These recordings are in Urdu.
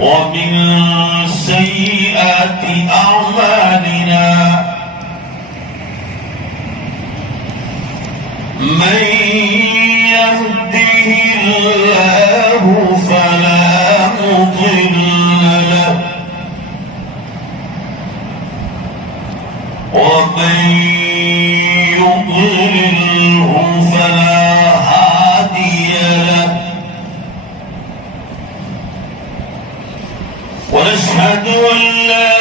ومن سيئات أعمالنا من يهده الله فلا مضل له ومن يضلله فلا هادي له ونشهد أن لا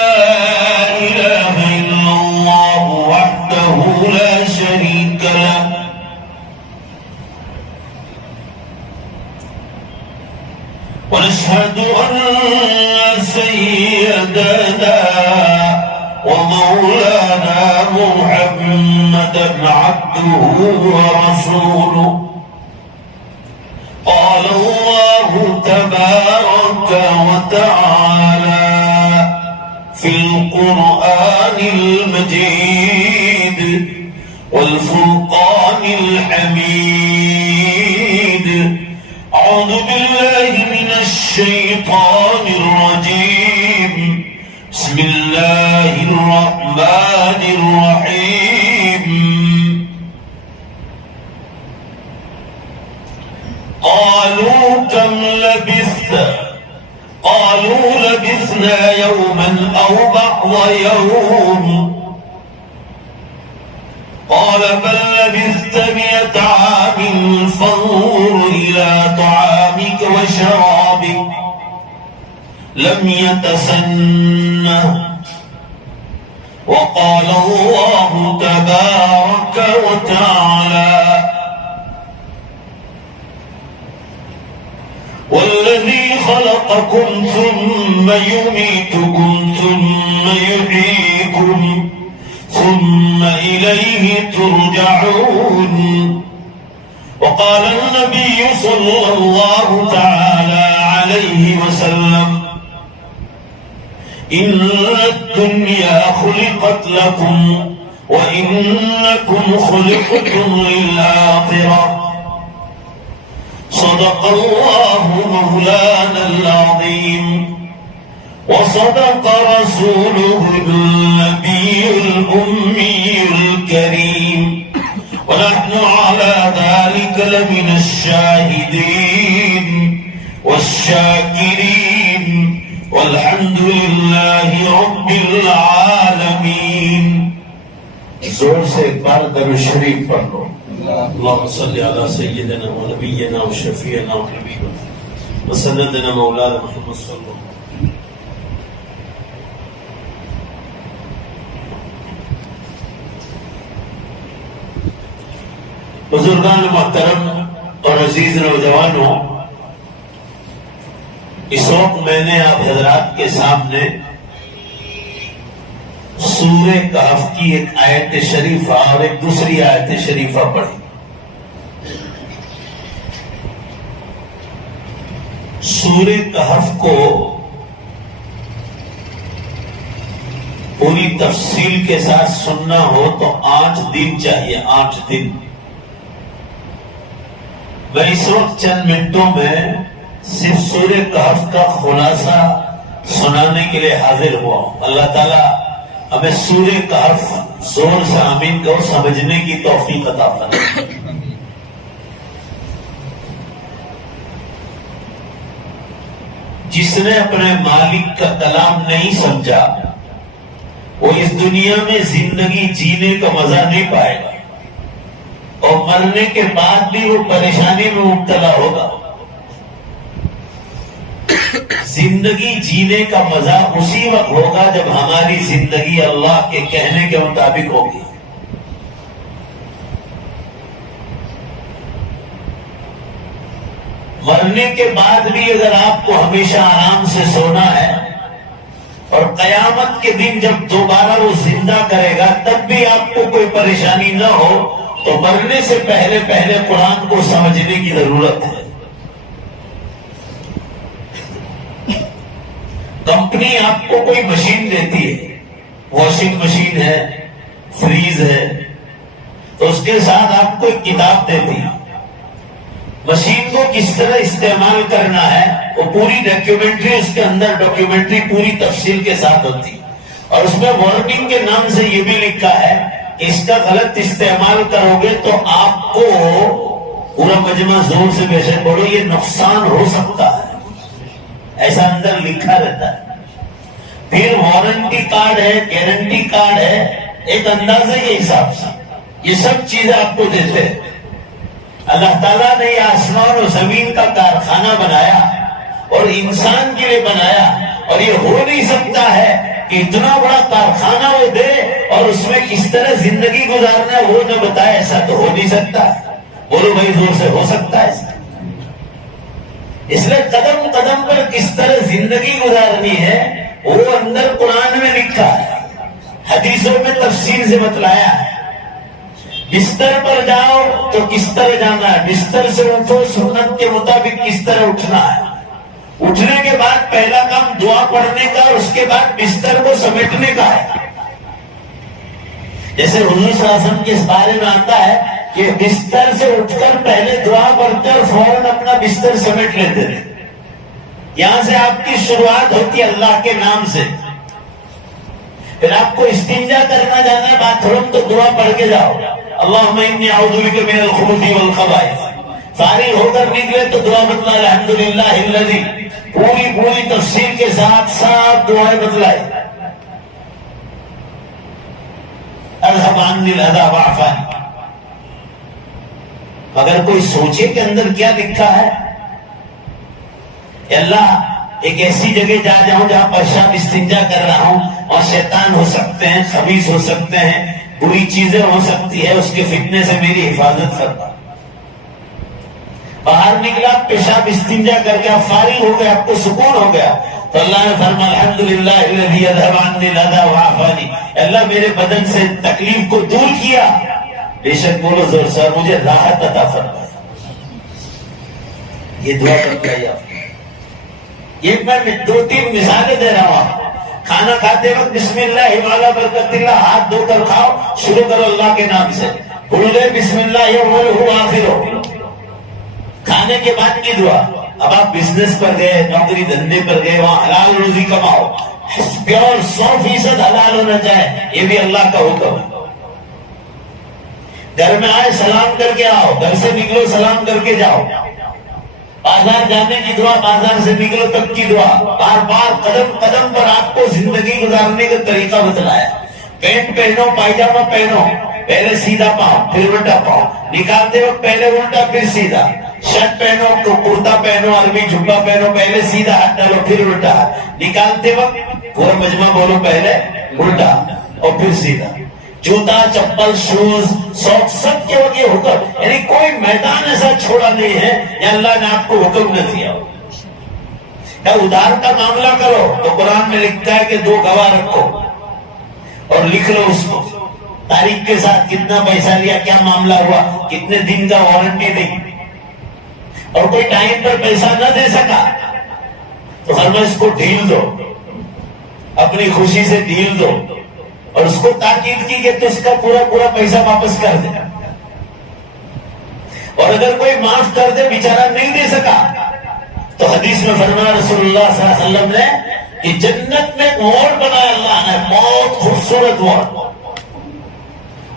إله إلا الله وحده لا شريك له ونشهد أن سيدنا ومولانا محمدا عبده ورسوله قال الله تبارك وتعالى في القرآن المجيد والفرقان الحميد أعوذ بالله من الشيطان الرجيم بسم الله الرحمن الرحيم قالوا كم لبثت قالوا لبثنا يوما أو بعض يوم قال بل لبثت 100 عام فانظر إلى طعامك وشرابك لم يتسنه وقال الله تبارك وتعالى والذي خلقكم ثم يميتكم ثم يحييكم ثم إليه ترجعون وقال النبي صلى الله تعالى عليه وسلم إن الدنيا خلقت لكم وإنكم خلقتم للآخرة صدق الله مولانا العظيم وصدق رسوله النبي الأمي الكريم ونحن على ذلك لمن الشاهدين والشاكرين والحمد لله رب العالمين. زور سے ایک بار درود شریف پڑھ لو. اللهم صل على سيدنا ونبينا وشفيعنا وحبيبنا وسندنا مولانا محمد صلى الله عليه وسلم. بزرگان محترم اور عزیز نوجوانوں، اس وقت میں نے آپ حضرات کے سامنے سورہ کہف کی ایک آیت شریفہ اور ایک دوسری آیت شریفہ پڑھی. سورہ کہف کو پوری تفصیل کے ساتھ سننا ہو تو 8 دن چاہیے. 8 دن. میں اس وقت چند منٹوں میں صرف سورہ کہف کا خلاصہ سنانے کے لیے حاضر ہوا ہوں. اللہ تعالیٰ ہمیں سورہ کہف زور سے آمین کو سمجھنے کی توفیق عطا فرمائے. جس نے اپنے مالک کا کلام نہیں سمجھا وہ اس دنیا میں زندگی جینے کا مزہ نہیں پائے گا اور مرنے کے بعد بھی وہ پریشانی میں مبتلا ہوگا. زندگی جینے کا مزہ اسی وقت ہوگا جب ہماری زندگی اللہ کے کہنے کے مطابق ہوگی. مرنے کے بعد بھی اگر آپ کو ہمیشہ آرام سے سونا ہے اور قیامت کے دن جب دوبارہ وہ زندہ کرے گا تب بھی آپ کو کوئی پریشانی نہ ہو تو مرنے سے پہلے قرآن کو سمجھنے کی ضرورت ہے. کمپنی آپ کو کوئی مشین دیتی ہے، واشنگ مشین ہے، فریز ہے، تو اس کے ساتھ آپ کو ایک کتاب دیتی ہے. مشین کو کس طرح استعمال کرنا ہے وہ پوری ڈاکیومنٹری، اس کے اندر ڈاکیومنٹری پوری تفصیل کے ساتھ ہوتی، اور اس میں وارننگ کے نام سے یہ بھی لکھا ہے کہ اس کا غلط استعمال کرو گے تو آپ کو، پورا مجمع زور سے بے شک پڑھو، یہ نقصان ہو سکتا ہے، ایسا اندر لکھا رہتا ہے۔ پھر وارنٹی کارڈ ہے، گارنٹی کارڈ ہے، ایک اندازہ یہ حساب سے یہ سب چیزیں آپ کو دیتے ہیں۔ اللہ تعالیٰ نے یہ آسمان و زمین کا کارخانہ بنایا اور انسان کے لیے بنایا، اور یہ ہو نہیں سکتا ہے کہ اتنا بڑا کارخانہ وہ دے اور اس میں کس طرح زندگی گزارنا ہے وہ نہ بتائے، ایسا تو ہو نہیں سکتا۔ بولو بھائی زور سے، ہو سکتا ہے؟ اس لیے قدم قدم پر کس طرح زندگی گزارنی ہے وہ اندر قرآن میں لکھا ہے، حدیثوں میں تفصیل سے بتلایا ہے۔ بستر پر جاؤ تو کس طرح جانا ہے، بستر سے اٹھو سنت کے مطابق کس طرح اٹھنا ہے، اٹھنے کے بعد پہلا کام دعا پڑھنے کا، اور اس کے بعد بستر کو سمیٹنے کا ہے۔ جیسے حضور صلی اللہ علیہ وسلم کے اس بارے میں آتا ہے کہ بستر سے اٹھ کر پہلے دعا پڑھتے اور فوراً اپنا بستر سمیٹ لیتے تھے۔ یہاں سے آپ کی شروعات ہوتی ہے اللہ کے نام سے۔ پھر آپ کو استنجا کرنا جانا ہے باتھ روم، تو دعا پڑھ کے جاؤ، اللہم انی اعوذ بک من الخبث والخبائث۔ فارغ ہو کر نکلے تو دعا بتلا الحمدللہ الذی، پوری تفصیل کے ساتھ ساتھ دعائیں بتلائے، اذهب عنی الاذی واعف عنی۔ مگر کوئی سوچے کہ اندر کیا لکھا ہے؟ اللہ ایک ایسی جگہ جا جاؤں جہاں پیشاب استنجا کر رہا ہوں اور شیطان ہو سکتے ہیں، خبیث ہو سکتے ہیں، بری چیزیں ہو سکتی ہے، اس کے فتنے سے میری حفاظت کرنا۔ باہر نکلا پیشاب استنجا کر کے آپ فارغ ہو گئے، آپ کو سکون ہو گیا، تو اللہ نے فرمایا الحمدللہ الذی اذهب عنی الاذی واعف عنی، اللہ میرے بدن سے تکلیف کو دور کیا، بے شک بولو زور سے، مجھے راحت عطا فرمایا۔ یہ دعا بتلائی آپ نے۔ یہ میں 2-3 مثالیں دے رہا ہوں۔ کھانا کھاتے وقت بسم اللہ والا برکت اللہ، ہاتھ دھو کر کھاؤ، شروع کرو اللہ کے نام سے، بھول گئے بسم اللہ آخر ہو، کھانے کے بعد کی دعا۔ اب آپ بزنس پر گئے، نوکری دھندے پر گئے، وہاں حلال روزی کماؤ، پیور 100% حلال ہونا چاہے، یہ بھی اللہ کا حکم ہے۔ گھر میں آئے سلام کر کے آؤ، گھر سے نکلو سلام کر کے جاؤ، بازار جانے کی دعا، بازار سے نکلو تک کی دعا، بار بار قدم قدم پر آپ کو زندگی گزارنے کا طریقہ بتلایا۔ پینٹ پہنو، پائجامہ پہنو، پہلے سیدھا پاؤں پھر الٹا پاؤں، نکالتے وقت پہلے الٹا پھر سیدھا، شرٹ پہنو تو کرتا پہنو، عربی جھبا پہنو، پہلے سیدھا ہاتھ ڈالو پھر الٹا ہاتھ، نکالتے وقت پورا مجمع بولو پہلے الٹا اور پھر سیدھا، جوتا چپل شوز ساکس سب کے وقت یہ حکم، یعنی کوئی میدان ایسا چھوڑا نہیں ہے یا اللہ نے آپ کو حکم نہ دیا۔ یا ادھار کا معاملہ کرو تو قرآن میں لکھتا ہے کہ 2 گواہ رکھو اور لکھ لو اس کو، تاریخ کے ساتھ کتنا پیسہ لیا، کیا معاملہ ہوا، کتنے دن کا وارنٹی دی، اور کوئی ٹائم پر پیسہ نہ دے سکا تو فرمایا اس کو ڈھیل دو، اپنی خوشی سے ڈھیل دو، اور اس کو تاکید کی کہ تو اس کا پورا پیسہ واپس کر دے، اور اگر کوئی معاف کر دے بیچارہ نہیں دے سکا تو حدیث میں فرمایا رسول اللہ صلی اللہ علیہ وسلم نے کہ جنت میں وارڈ بنایا اللہ نے، بہت خوبصورت وارڈ،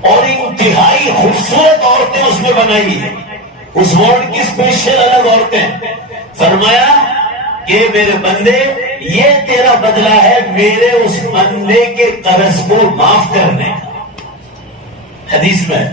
اور انتہائی خوبصورت عورتیں اس میں بنائی ہیں، اس وارڈ کی اسپیشل الگ عورتیں۔ فرمایا کہ میرے بندے یہ تیرا بدلہ ہے میرے اس بندے کے قرض کو معاف کرنے کا۔ حدیث میں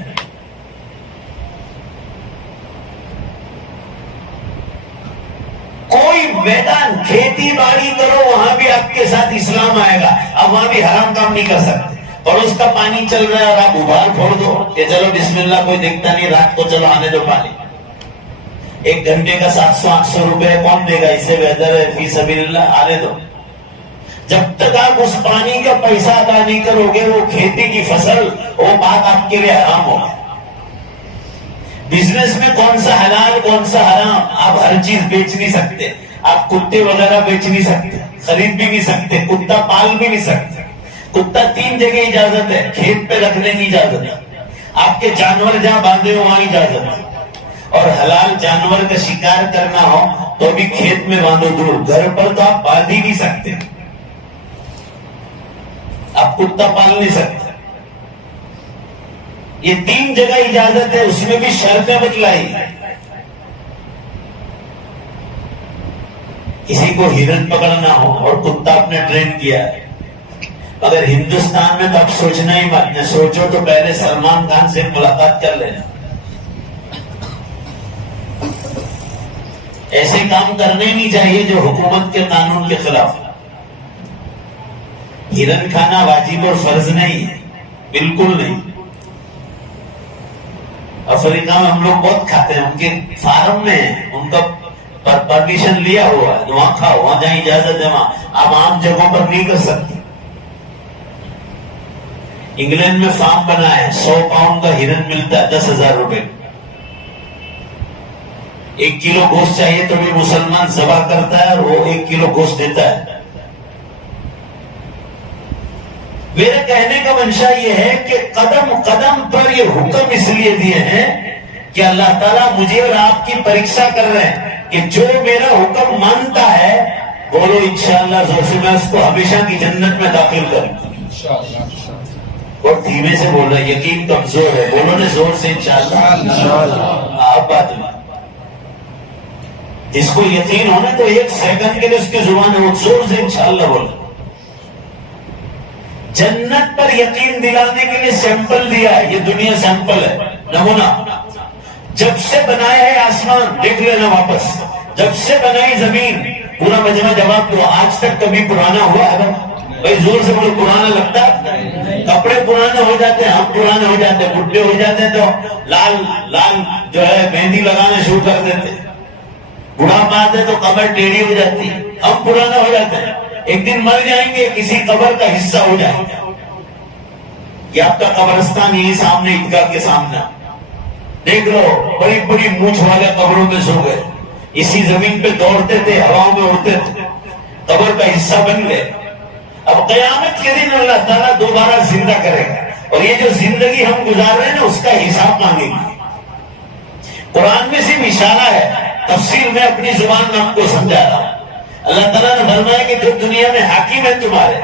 کوئی میدان کھیتی باڑی کرو وہاں بھی آپ کے ساتھ اسلام آئے گا، اب وہاں بھی حرام کام نہیں کر سکتے، اور اس کا پانی چل رہا ہے اور آپ ابھار پھوڑ دو کہ چلو بسم اللہ کوئی دیکھتا نہیں، رات کو چلو آنے دو پانی، 1 گھنٹے کا 700-800 روپے کون دے گا، اس سے بہتر ہے فی سبیل اللہ آنے دو۔ جب تک آپ اس پانی کا پیسہ ادا نہیں کرو گے وہ کھیتی کی فصل، وہ بات آپ کے لیے حرام ہوگا۔ بزنس میں کون سا حلال کون سا حرام، آپ ہر چیز بیچ نہیں سکتے، آپ کتے وغیرہ بیچ نہیں سکتے، خرید بھی نہیں سکتے، کتا پال بھی نہیں سکتے، کتا 3 جگہ اجازت ہے، کھیت پہ رکھنے کی اجازت ہے، آپ کے جانور جہاں باندھے ہو وہاں اجازت ہے، اور حلال جانور کا شکار کرنا ہو تو بھی کھیت میں باندھو دور، گھر پر تو آپ باندھ ہی نہیں سکتے، آپ کتا پال نہیں سکتے۔ یہ 3 جگہ اجازت ہے، اس میں بھی شرطیں بتلائی۔ کسی کو ہرن پکڑنا ہو اور کتا آپ نے ٹرین کیا ہے، اگر ہندوستان میں تو آپ سوچنا ہی مت، نہ سوچو تو پہلے سلمان خان سے ملاقات کر لینا۔ ایسے کام کرنے نہیں چاہیے جو حکومت کے قانون کے خلاف۔ ہرن کھانا واجب اور فرض نہیں ہے، بالکل نہیں۔ افریقہ میں ہم لوگ بہت کھاتے ہیں، ان کے فارم میں ان کا پرمیشن لیا ہوا ہے، وہاں کھاؤ، وہاں جہاں اجازت ہے وہاں، آپ عام جگہوں پر نہیں کر سکتے۔ انگلینڈ میں فارم بنا ہے، 100 پاؤنڈ کا ہرن ملتا ہے 10,000 روپے۔ 1 کلو گوشت چاہیے تو بھی مسلمان ذبح کرتا ہے اور وہ 1 کلو گوشت دیتا ہے۔ میرے کہنے کا منشا یہ ہے کہ قدم قدم پر یہ حکم اس لیے دیے ہیں کہ اللہ تعالیٰ مجھے اور آپ کی پریکشا کر رہے ہیں کہ جو میرا حکم مانتا ہے، بولو انشاءاللہ زور سے میں اس کو ہمیشہ کی جنت میں داخل کروں۔ اور دھیمے سے بول رہا ہے، یقین کمزور ہے، بولو نے زور سے انشاءاللہ۔ آپ بات میں جس کو یقین ہونا تو 1 سیکنڈ کے لیے اس کی زبان ہے وہ زور سے انشاءاللہ بولے۔ جنت پر یقین دلانے کے لیے سیمپل دیا ہے، یہ دنیا سیمپل ہے، نمونہ۔ جب سے بنایا ہے آسمان، دیکھ لینا واپس، جب سے بنائی زمین، پورا مجمع جواب دو، آج تک کبھی پرانا ہوا ہے؟ بھائی زور سے بولو، پرانا لگتا ہے؟ کپڑے پرانے ہو جاتے ہیں، ہم پرانے ہو جاتے ہیں، بڈھے ہو جاتے ہیں تو لال لال جو ہے مہندی لگانا شروع کر دیتے ہیں، بڑھاپا آتے تو قبر ٹیڑھی ہو جاتی ہے، ہم پرانا ہو جاتے ہیں، ایک دن مر جائیں گے، کسی قبر کا حصہ ہو جائے گا۔ یہ آپ کا قبرستان یہی سامنے، عیدگاہ کے سامنے، دیکھ لو بڑی بڑی مونچھ والے قبروں میں سو گئے، اسی زمین پہ دوڑتے تھے، ہواؤں میں اڑتے تھے، قبر کا حصہ بن گئے۔ اب قیامت کے دن اللہ تعالیٰ دوبارہ زندہ کرے گا، اور یہ جو زندگی ہم گزار رہے ہیں نا، اس کا حساب مانگے گی۔ قرآن میں صرف اشارہ ہے، تفسیر میں اپنی زبان میں آپ کو سمجھا رہا ہوں۔ اللہ تعالیٰ نے فرمایا کہ جو دنیا میں حاکم ہے تمہارے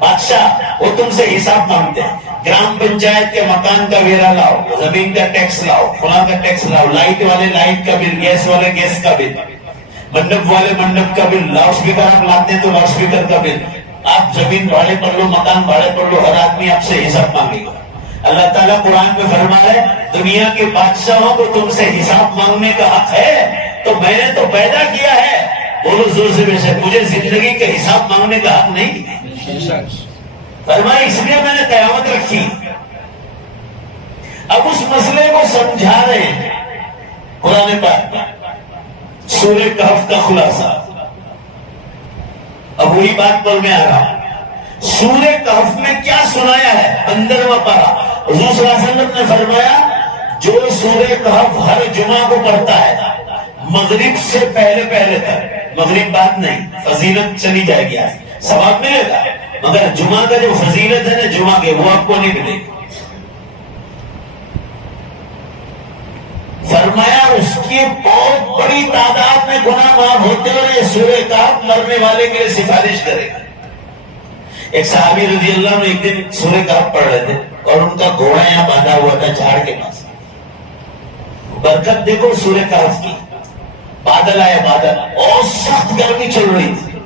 بادشاہ، وہ تم سے حساب مانگتے ہیں۔ گرام پنچایت کے مکان کا ویرا لاؤ، زمین کا ٹیکس لاؤ، فلاں کا ٹیکس لاؤ، لائٹ والے لائٹ کا بل، گیس والے گیس کا بل، منڈپ والے منڈپ کا بل، لاؤڈ اسپیکر آپ لاتے ہیں تو لاؤڈ اسپیکر کا بل، آپ زمین بھاڑے پر لو، مکان بھاڑے پر لو، ہر آدمی آپ سے حساب مانگے گا۔ اللہ تعالیٰ قرآن میں فرما ہے دنیا کے بادشاہوں کو تم سے حساب مانگنے کا حق ہے، تو میں نے تو پیدا کیا ہے، بولو زور سے بے شک، مجھے زندگی کے حساب مانگنے کا حق نہیں۔ فرمایا اس لیے میں نے قیامت رکھی۔ اب اس مسئلے کو سمجھا رہے ہیں قرآن پاک، سورہ کہف کا خلاصہ۔ اب وہی بات پر میں آ رہا ہوں، سورہ کہف میں کیا سنایا ہے؟ 15واں پارہ، حضور صلی اللہ علیہ وسلم نے فرمایا جو سورہ کہف ہر جمعہ کو پڑھتا ہے مغرب سے پہلے پہلے تک، مغرب بعد نہیں، فضیلت چلی جائے گی، ثواب ملے گا، مگر جمعہ کا جو فضیلت ہے نا جمعہ کے، وہ آپ کو نہیں ملے گی۔ فرمایا اس کی بہت بڑی تعداد میں گناہ معاف ہوتے اور یہ سورہ کہف مرنے والے کے لیے سفارش کرے گا۔ ایک صحابی رضی اللہ عنہ ایک دن سورہ کہف پڑھ رہے تھے اور ان کا گھوڑا یہاں باندھا ہوا تھا جھاڑ کے پاس۔ برکت دیکھو سورہ کہف کی، بادل آیا، بادل، اور سخت گرمی چل رہی تھی،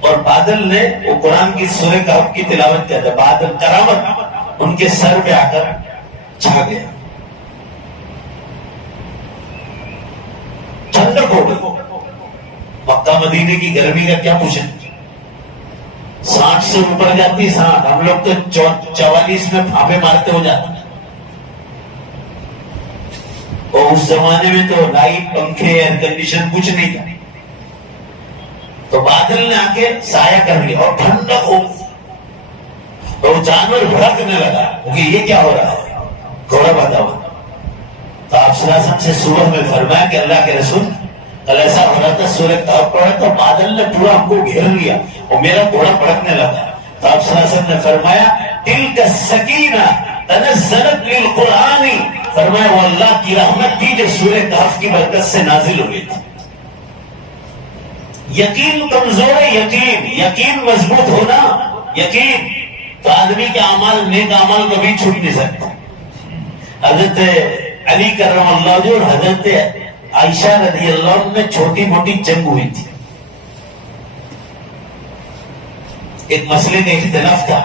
اور بادل نے وہ قرآن کی سورہ کہف کی تلاوت کیا تھا، بادل کرامت ان کے سر پہ آ کر چھا گیا، ٹھنڈک ہو گئی۔ مکہ مدینے کی گرمی کا کیا پوچھیں، 60 سے اوپر جاتی، 60، ہم لوگ تو 44 میں پھاپے مارتے ہو جاتے۔ اور اس زمانے میں تو لائٹ، پنکھے، ایئر کنڈیشن کچھ نہیں تھا، تو بادل نے آ کے سایہ کر لیا اور ٹھنڈک ہو گئی، اور جانور بھڑکنے لگا کہ یہ کیا ہو رہا ہے، گھوڑا باندھا ہوا۔ تو آپ صلی اللہ علیہ وسلم سے صبح میں فرمایا کہ اللہ کے رسول کل ایسا ہو رہا تھا، سورہ کہف پڑھا تو بادل نے پورا ہم کو گھیر لیا اور میرا گھوڑا بھڑکنے لگا۔ تو آپ صلی اللہ علیہ وسلم نے فرمایا تلک السکینہ تنزلت للقرآن، فرمایا وہ اللہ کی رحمت تھی جو سورہ کہف کی برکت سے نازل ہوئی تھی۔ یقین کمزور ہے، یقین مضبوط ہونا، یقین تو آدمی کے اعمال، نیک اعمال کبھی چھوٹ نہیں سکتا۔ حضرت علی کرم اللہ جو اور حضرت عائشہ رضی اللہ عنہ میں چھوٹی موٹی جنگ ہوئی تھی، ایک مسئلے کا اختلاف تھا،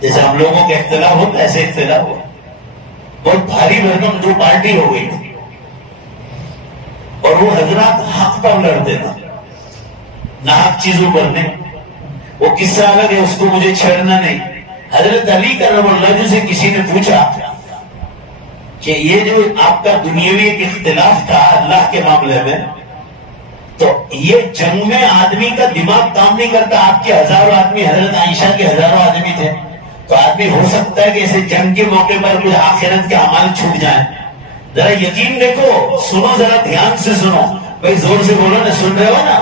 جیسے ہم لوگوں کا اختلاف ہوتا ہے ایسے اختلاف ہوا، بہت بھاری بھرکم دو پارٹی ہو گئی تھی، اور وہ حضرات حق پر لڑتے تھے، ناحق چیزوں پر نہیں۔ وہ قصہ الگ ہے، اس کو مجھے چھیڑنا نہیں۔ حضرت علی کرم اللہ سے کسی نے پوچھا کہ یہ جو آپ کا دنیاوی ایک اختلاف تھا اللہ کے معاملے میں، تو یہ جنگ میں آدمی کا دماغ کام نہیں کرتا، آپ کے ہزاروں آدمی، حضرت عائشہ کے ہزاروں آدمی تھے، تو آدمی ہو سکتا ہے کہ اسے جنگ کے موقع پر کچھ آخرت کے اعمال چھوٹ جائیں۔ ذرا یقین دیکھو، سنو، ذرا دھیان سے سنو بھائی، زور سے بولو نا، سن رہے ہو نا؟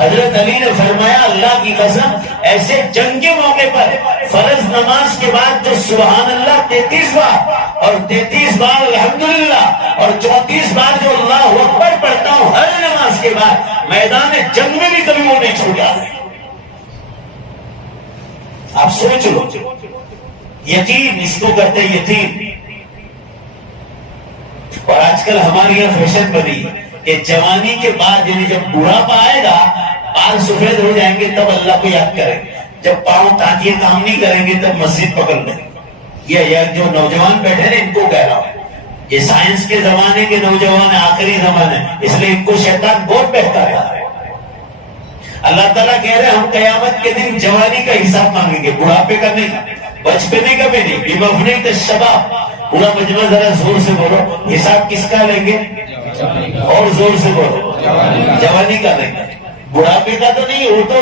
حضرت علی نے فرمایا اللہ کی قسم، ایسے جنگ کے موقع پر فرض نماز کے بعد جو سبحان اللہ 33 بار اور 33 بار الحمدللہ اور 34 بار جو اللہ اکبر پڑھتا ہوں ہر نماز کے بعد، میدان جنگ میں بھی کبھی وہ نہیں چھوٹا۔ آپ سوچ لو، یقین اس کو کہتے ہیں یقین۔ اور آج کل ہماری یہاں فیشن بنی کہ جوانی کے بعد یعنی جب بڑھاپا آئے گا، بال سفید ہو جائیں گے تب اللہ کو یاد کریں گے، جب پاؤں تاکیے کام نہیں کریں گے تب مسجد پکڑ لیں گے۔ یہ جو نوجوان بیٹھے ہیں ان کو کہہ رہا ہوں، یہ سائنس کے زمانے کے نوجوان آخری زمانے، اس لیے ان کو شیطان بہت بہتا ہے۔ اللہ تعالیٰ کہہ رہے ہیں ہم قیامت کے دن جوانی کا حساب مانگیں گے، بڑھاپے کا نہیں، بچپنے کا بھی نہیں۔ بمفنی الشباب، پورا مجمع ذرا زور سے بولو، حساب کس کا لیں گے؟ اور زور سے بولو، جوانی کا لیں گے، بڑھاپے کا تو نہیں۔ وہ تو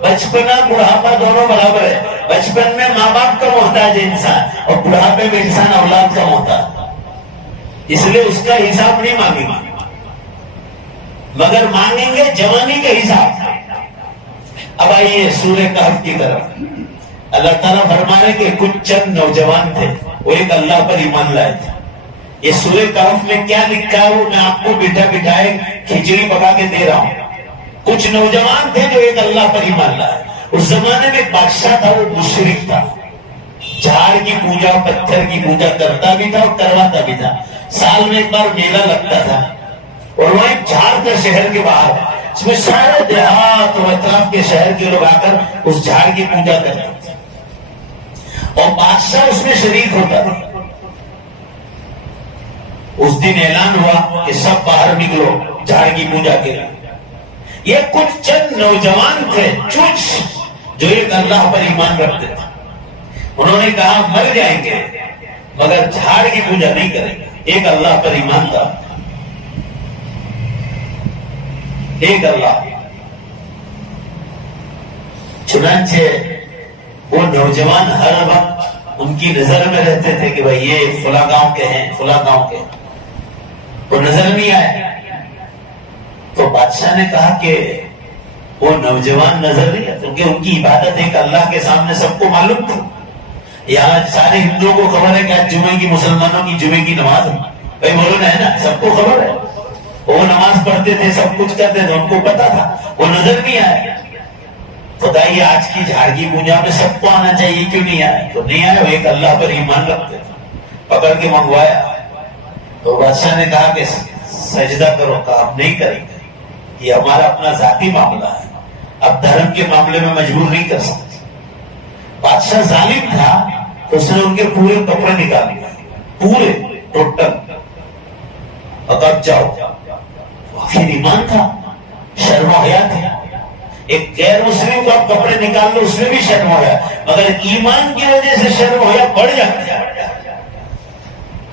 بچپنا بڑھاپا دونوں برابر ہے، بچپن میں ماں باپ کا محتاج ہے انسان، اور بڑھاپے میں انسان اولاد کا محتاج، اس لیے اس کا حساب نہیں مانگیں گے، مگر مانگیں گے جوانی کا حساب۔ اب آئیے سورہ کہف کی طرف۔ اللہ تعالیٰ فرما رہے کہ کچھ چند نوجوان تھے، وہ ایک اللہ پر ایمان لائے تھے۔ یہ سورہ کہف میں کیا لکھا ہے وہ میں آپ کو بٹھائے کھچڑی پکا کے دے رہا ہوں۔ کچھ نوجوان تھے جو ایک اللہ پر ایمان لائے۔ اس زمانے میں ایک بادشاہ تھا، وہ مشرک تھا، جھاڑ کی پوجا، پتھر کی پوجا کرتا بھی تھا اور کرواتا بھی تھا۔ سال میں ایک بار میلہ لگتا تھا، اور وہاں ایک جھاڑ تھا شہر کے باہر، اس میں سارے دیہات اور اطراف کے شہر کے لوگ آ کر اس جھاڑ کی پوجا کرتے تھے، اور بادشاہ اس میں شریک ہوتا تھا۔ اس دن اعلان ہوا کہ سب باہر نکلو جھاڑ کی پوجا کے لیے۔ یہ کچھ چند نوجوان تھے جو ایک اللہ پر ایمان رکھتے تھے۔ انہوں نے کہا مر جائیں گے مگر جھاڑ کی پوجا نہیں کریں گے، ایک اللہ پر ایمان تھا، ایک اللہ۔ چنانچہ وہ نوجوان ہر وقت ان کی نظر میں رہتے تھے کہ بھائی یہ فلاں گاؤں کے ہیں، فلاں گاؤں کے، وہ نظر نہیں آئے۔ تو بادشاہ نے کہا کہ وہ نوجوان نظر نہیں آتے، کیونکہ ان کی عبادت ایک اللہ کے سامنے سب کو معلوم تھی۔ یہاں سارے ہندوؤں کو خبر ہے کہ آج جمعے کی، مسلمانوں کی جمعے کی نماز ہے، بھائی بولو نا، ہے نا، سب کو خبر ہے۔ وہ نماز پڑھتے تھے، سب کچھ کرتے تھے، ان کو پتا تھا، وہ نظر نہیں آئے۔ بتائیے آج کی جھاڑ کی پوجا میں سب کو آنا چاہیے، کیوں نہیں آئے؟ تو نہیں آئے، وہ ایک اللہ پر ایمان رکھتے تھے۔ پکڑ کے منگوایا تو بادشاہ نے کہا کہ سجدہ کرو، کہا ہم نہیں کریں گے، یہ ہمارا اپنا ذاتی معاملہ ہے، اب دھرم کے معاملے میں مجبور نہیں کر سکتے۔ بادشاہ ظالم تھا تو اس نے ان کے پورے کپڑے نکال لیے، پورے ٹوٹل، اب جاؤ۔ آخر ایمان تھا، شرم و حیا تھا۔ ایک غیر مسلم کو آپ کپڑے نکال لو، اس میں بھی شرم و حیا، مگر ایمان کی وجہ سے شرم و حیا بڑھ جاتی ہے،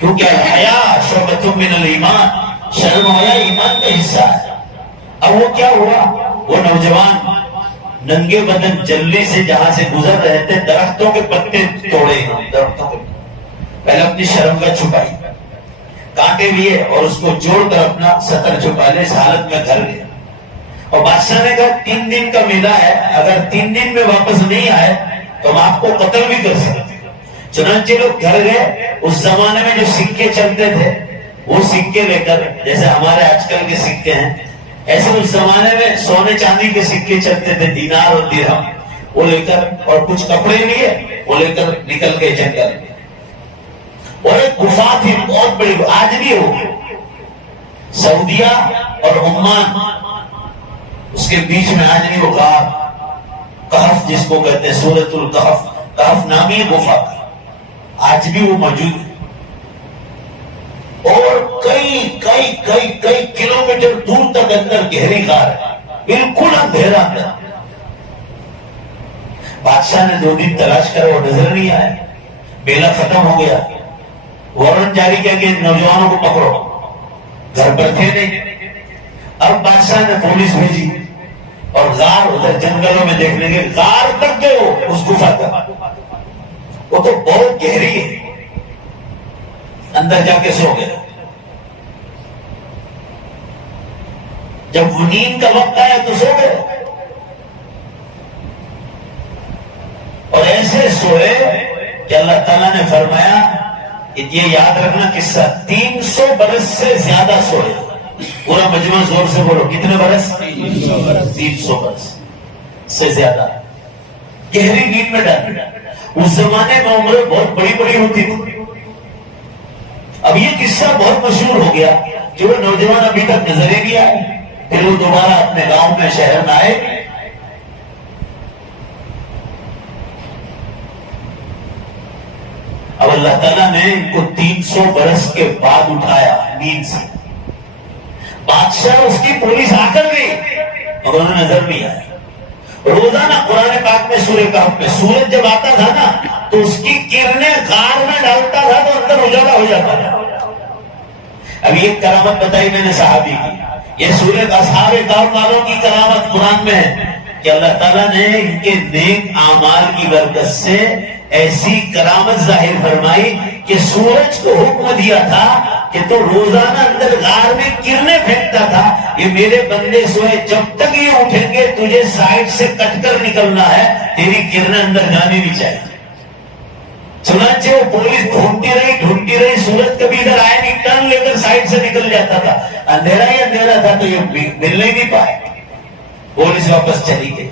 کیونکہ حیا شعبۃ من الایمان، شرم و حیا ایمان کا حصہ ہے۔ اب وہ کیا ہوا، وہ نوجوان ننگے بدن جلدی سے جہاں سے گزر رہے تھے، درختوں کے پتے توڑے، درختوں کے پہلے اپنی شرم کا چھپائی، کانٹے لیے اور اس کو جوڑ کر اپنا سطر چھپا لے، اس حالت میں گھر گئے۔ اور بادشاہ نے کہا 3 دن کا میلہ ہے، اگر 3 دن میں واپس نہیں آئے تو ہم آپ کو قتل بھی کر سکتے۔ چنانچہ لوگ گھر گئے، اس زمانے میں جو سکے چلتے تھے وہ سکے لے کر، جیسے ہمارے آج کل کے سکے ہیں، ایسے اس زمانے میں سونے چاندی کے سکے چلتے تھے، دینار اور درہم، وہ لے کر، اور کچھ کپڑے لیے وہ لے کر نکل گئے جنگل میں۔ اور ایک گفا تھی بہت بڑی، آج بھی ہو سعودیہ اور عمان، اس کے بیچ میں آج بھی وہ کہف جس کو کہتے ہیں، سورۃ الکہف، کہف نامی گفا آج بھی وہ موجود ہے، اور کئی کلومیٹر دور تک اندر گہری غار ہے، بالکل اندھیرا اندر۔ بادشاہ نے 2 دن تلاش کرا، وہ نظر نہیں آئے، میلہ ختم ہو گیا، وارنٹ جاری کیا کہ نوجوانوں کو پکڑو، گھر پر تھے نہیں۔ اب بادشاہ نے پولیس بھیجی اور غار ادھر جنگلوں میں دیکھنے کے، غار تک گئے وہ، اس گفا تک، وہ تو بہت گہری ہے، اندر جا کے سو گئے۔ جب وہ نیند کا وقت آیا تو سو گئے، اور ایسے سوئے کہ اللہ تعالیٰ نے فرمایا کہ یہ یاد رکھنا قصہ، 300 برس سے زیادہ سوئے۔ پورا مجمع زور سے بولو، کتنے برس؟ 300 برس سے زیادہ گہری نیند میں ڈال۔ اس زمانے میں عمریں بہت بڑی بڑی ہوتی تھی۔ اب یہ قصہ بہت مشہور ہو گیا کہ وہ نوجوان ابھی تک نظر ہی نہیں آئے، پھر وہ دوبارہ اپنے گاؤں میں، شہر میں آئے۔ اب اللہ تعالیٰ نے ان کو 300 برس کے بعد اٹھایا نیند سے۔ بادشاہ اس کی پولیس آ کر گئی اور انہیں نظر نہیں آیا۔ روزانہ قرآن پاک میں سورہ کہف میں سورج جب آتا تھا نا تو اس کی کرنیں غار میں ڈالتا تھا تو اندر اجالا ہو جاتا تھا۔ اب یہ کرامت بتائی میں نے صحابی کی، یہ سورہ اصحاب کہف والوں کی کرامت قرآن میں ہے کہ اللہ تعالیٰ نے ان کے نیک اعمال کی برکت سے ایسی کرامت ظاہر فرمائی کہ سورج کو حکم دیا تھا کہ تو روزانہ اندر غار میں کرنیں پھینکتا تھا، یہ میرے بندے سوئے، جب تک یہ اٹھیں گے تجھے سائڈ سے کٹ کر نکلنا ہے، تیری کرنیں اندر جانی نہیں چاہیے۔ چنانچہ وہ پولیس ڈھونڈتی رہی، سورج کبھی ادھر آئے نہیں، ٹرن لے کر سائڈ سے نکل جاتا تھا، اندھیرا ہی اندھیرا تھا تو یہ مل نہیں پائے، پولیس واپس چلی گئی۔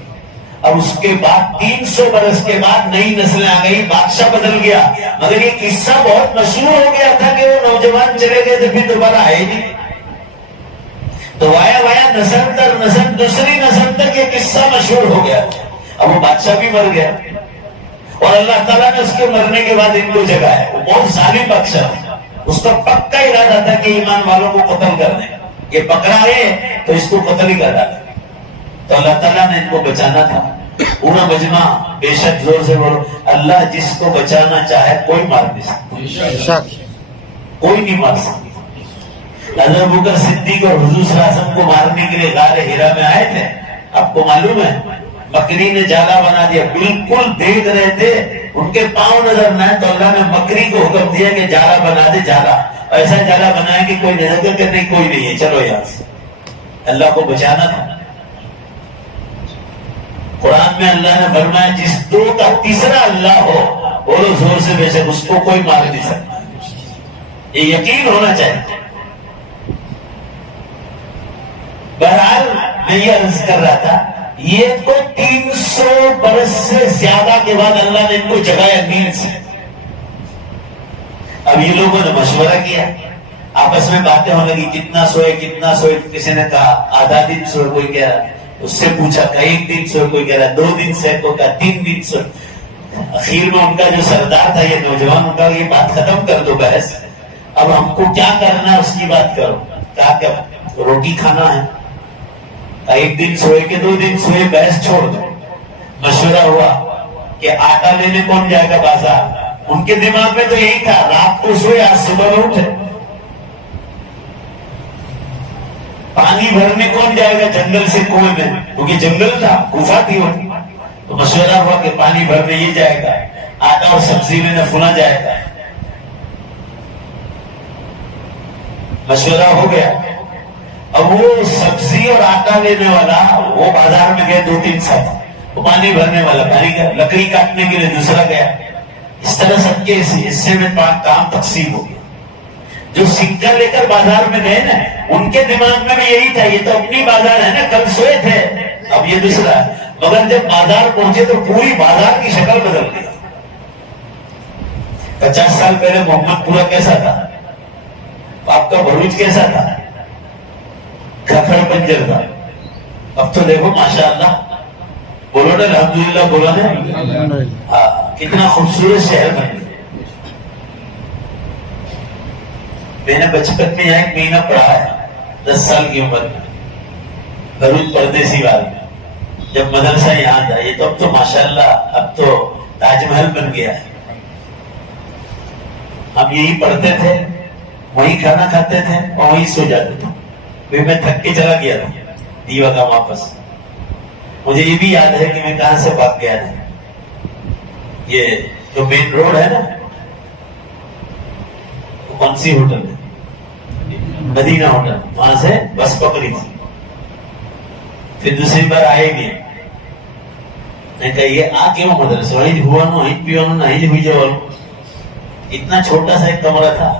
اب اس کے بعد 300 برس کے بعد نئی نسلیں آ گئی، بادشاہ بدل گیا، مگر یہ قصہ بہت مشہور ہو گیا تھا کہ وہ نوجوان چلے گئے تو پھر دوبارہ آئے نہیں، تو آیا نسل در نسل، دوسری نسل تک یہ قصہ مشہور ہو گیا۔ اب وہ بادشاہ بھی مر گیا اور اللہ تعالیٰ نے اس کے مرنے کے بعد ان کو جگایا۔ وہ بہت ظالم بادشاہ تھا، اس کا پکا ارادہ تھا کہ ایمان والوں کو قتل کر دیں، یہ پکڑا ہے تو اس کو قتل ہی کر ڈالے، تو اللہ تعالیٰ نے ان کو بچانا تھا۔ پورا مجمع بے شک زور سے بولو، اللہ جس کو بچانا چاہے کوئی مار نہیں سکتا، کوئی نہیں مار سکتا۔ حضرت ابوبکر صدیق اور حضور صلی اللہ علیہ وسلم کو مارنے کے لیے غار ہرا میں آئے تھے، آپ کو معلوم ہے بکری نے جالا بنا دیا، بالکل دیکھ رہے تھے ان کے پاؤں نظر نہ آئے تو اللہ نے بکری کو حکم دیا کہ جالا بنا دے، جالا ایسا جالا بنائے کہ کوئی نظر کرنے کوئی نہیں ہے، چلو یہاں سے۔ اللہ کو بچانا تھا۔ قرآن میں اللہ نے فرمایا جس دو کا تیسرا اللہ ہو، بولو زور سے، بے شک اس کو کوئی مار نہیں سکتا، یہ یقین ہونا چاہیے۔ بہرحال میں یہ عرض کر رہا تھا، یہ تو 300 برس سے زیادہ کے بعد اللہ نے ان کو جگایا نیند سے۔ اب یہ لوگوں نے مشورہ کیا، آپس میں باتیں ہونے لگی، کتنا سوئے کتنا سوئے، کسی نے کہا آدھا دن سوئے، کوئی کہہ رہا، اس سے پوچھا کہ 1 دن سوئے، کوئی کہہ رہا 2 دن سے، کوئی کہا 3 دن سوئے۔ اخیر میں ان کا جو سردار تھا، یہ نوجوان، ان کا یہ بات ختم کر دو بحث، اب ہم کو کیا کرنا ہے اس کی بات کرو۔ کہا کہ روٹی کھانا ہے، 1 دن سوئے کہ 2 دن سوئے، بحث چھوڑ دو۔ مشورہ ہوا کہ آٹا لینے کون جائے گا بازار، ان کے دماغ میں تو یہی تھا، رات کو سوئے آج صبح میں اٹھے۔ پانی بھرنے کون جائے گا جنگل سے کنویں میں، کیونکہ جنگل تھا، گفا تھی وہ، تو مشورہ ہوا کہ پانی بھرنے یہ جائے گا، آٹا اور سبزی لینے فلاں جائے گا۔ مشورہ ہو گیا، اب وہ سبزی اور آٹا لینے والا وہ بازار میں گئے 2-3 ساتھ، وہ پانی بھرنے والا پانی کا، لکڑی کاٹنے کے لیے دوسرا گیا، اس طرح سب کے حصے میں کام تقسیم ہو گیا. جو سکہ لے کر بازار میں گئے نا ان کے دماغ میں بھی یہی تھا یہ تو اپنی بازار ہے نا, کل سوئے تھے اب یہ دوسرا ہے. مگر جب بازار پہنچے تو پوری بازار کی شکل بدل گئی. 50 سال پہلے محمد پورا کیسا تھا, آپ کا بھروچ کیسا تھا, کھکھڑ پنجر تھا. اب تو دیکھو ماشاءاللہ, بولو نا الحمدللہ, بولو نا, کتنا خوبصورت شہر بن گیا. میں نے بچپن میں یہاں ایک مہینہ پڑھا ہے 10 سال کی عمر میں, بھروچ پردیسی والے میں. جب مدرسہ یہاں تھا, یہ تو اب تو ماشاءاللہ اب تو تاج محل بن گیا ہے. ہم یہی پڑھتے تھے, وہیں کھانا کھاتے تھے اور وہیں سو جاتے تھے. پھر میں تھک کے چلا گیا تھا دیوا کا واپس. مجھے یہ بھی یاد ہے کہ میں کہاں سے بھاگ گیا تھا. یہ جو مین روڈ ہے نا, کون سی ہوٹل ہے, مدینہ ہوٹل, وہاں سے بس پکڑی تھی. پھر دوسری بار آئے گی, میں کہا یہ آ کیوں مدرسہ وہی ہوا نو ہی پیو نو نہیں ہوئی جو. اتنا چھوٹا سا ایک کمرہ تھا,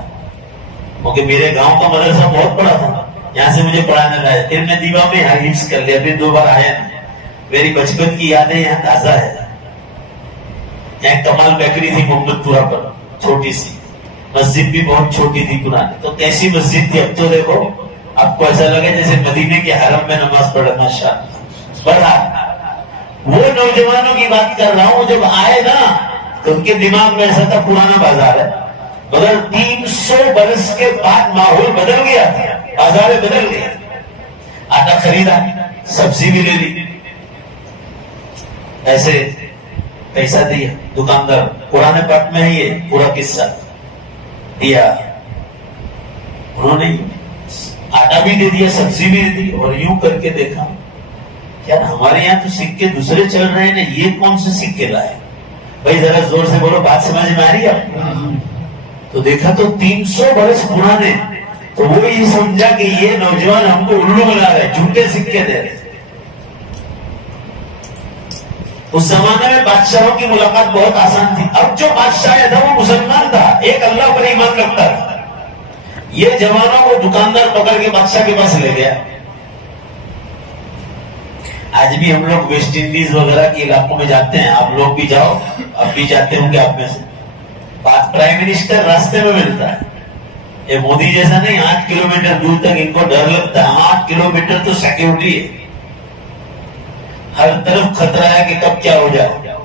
کیونکہ میرے گاؤں کا مدرسہ بہت بڑا تھا, یہاں سے مجھے پڑھانے لایا. پھر میں دیوا میں حفظ کر لیا, پھر 2 بار آیا. میری بچپن کی یادیں یہاں تازہ ہے. یہاں کمال بیکری تھی محمد پورا پر, چھوٹی سی مسجد بھی بہت چھوٹی تھی پرانی. تو کیسی مسجد تھی, اب تو دیکھو آپ کو ایسا لگے جیسے مدینے کے حرم میں نماز پڑھا. ماشاءاللہ بڑا. وہ نوجوانوں کی بات کر رہا ہوں, جب آئے نا تو ان کے دماغ میں ایسا تھا پرانا بازار ہے, مگر 300 برس کے بعد ماحول بدل گیا, بازار بدل گیا. آٹا خریدا, سبزی بھی لے لی, ایسے پیسہ دیا دکاندار. قرآن پاک میں ہے یہ پورا قصہ دیا. انہوں نے آٹا بھی دے دیا, سبزی بھی دے دی, اور یوں کر کے دیکھا یار ہمارے یہاں تو سکے دوسرے چل رہے ہیں نا, یہ کون سے سکے لائے بھائی, ذرا زور سے بولو, بات سمجھ میں آ رہی ہے. تو دیکھا تو 300 برس پرانے. تو وہ یہ سمجھا کہ یہ نوجوان ہم کو الو بنا رہے, جھوٹے سکے دے رہے. اس زمانے میں بادشاہوں کی ملاقات بہت آسان تھی. اب جو بادشاہ تھا وہ مسلمان تھا, ایک اللہ پر ایمان رکھتا تھا. یہ جوانوں کو دکاندار پکڑ کے بادشاہ کے پاس لے گیا. آج بھی ہم لوگ ویسٹ انڈیز وغیرہ کے علاقوں میں جاتے ہیں, آپ لوگ بھی جاؤ, اب بھی جاتے ہوں گے آپ میں سے. پرائم منسٹر راستے میں ملتا ہے. یہ مودی جیسا نہیں 8 کلومیٹر دور تک ان کو ڈر لگتا ہے. 8 کلومیٹر تو سیکیورٹی ہے, ہر طرف خطرہ ہے کہ کب کیا ہو جائے.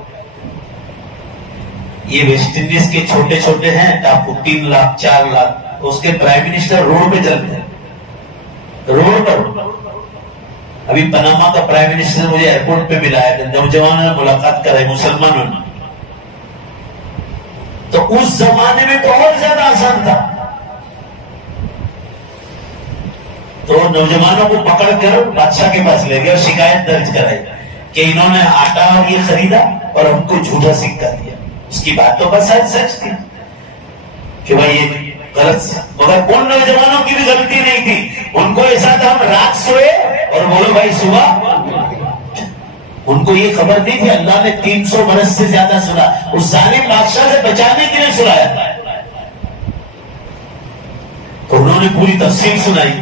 یہ ویسٹ انڈیز کے چھوٹے چھوٹے ہیں ٹاپو, 3 لاکھ 4 لاکھ, اس کے پرائم منسٹر روڈ پہ چلتے ہیں, روڈ پر. ابھی پناما کا پرائم منسٹر مجھے ایئرپورٹ پہ ملا ہے, نوجوانوں نے ملاقات کرے مسلمانوں نے. تو اس زمانے میں تو اور زیادہ آسان تھا. تو نوجوانوں کو پکڑ کر بادشاہ کے پاس لے گئے اور شکایت درج کرائی کہ انہوں نے آٹا اور یہ خریدا اور ہم کو جھوٹا سکہ دیا. اس کی بات تو بس سچ تھی کہ بھائی یہ غلط, مگر ان نوجوانوں کی بھی غلطی نہیں تھی. ان کو ایسا تھا ہم رات سوئے اور بولو بھائی صبح. ان کو یہ خبر نہیں تھی اللہ نے 300 برس سے زیادہ سنا, اس ظالم بادشاہ سے بچانے کے لیے سنایا تھا. تو انہوں نے پوری تفصیل سنائی.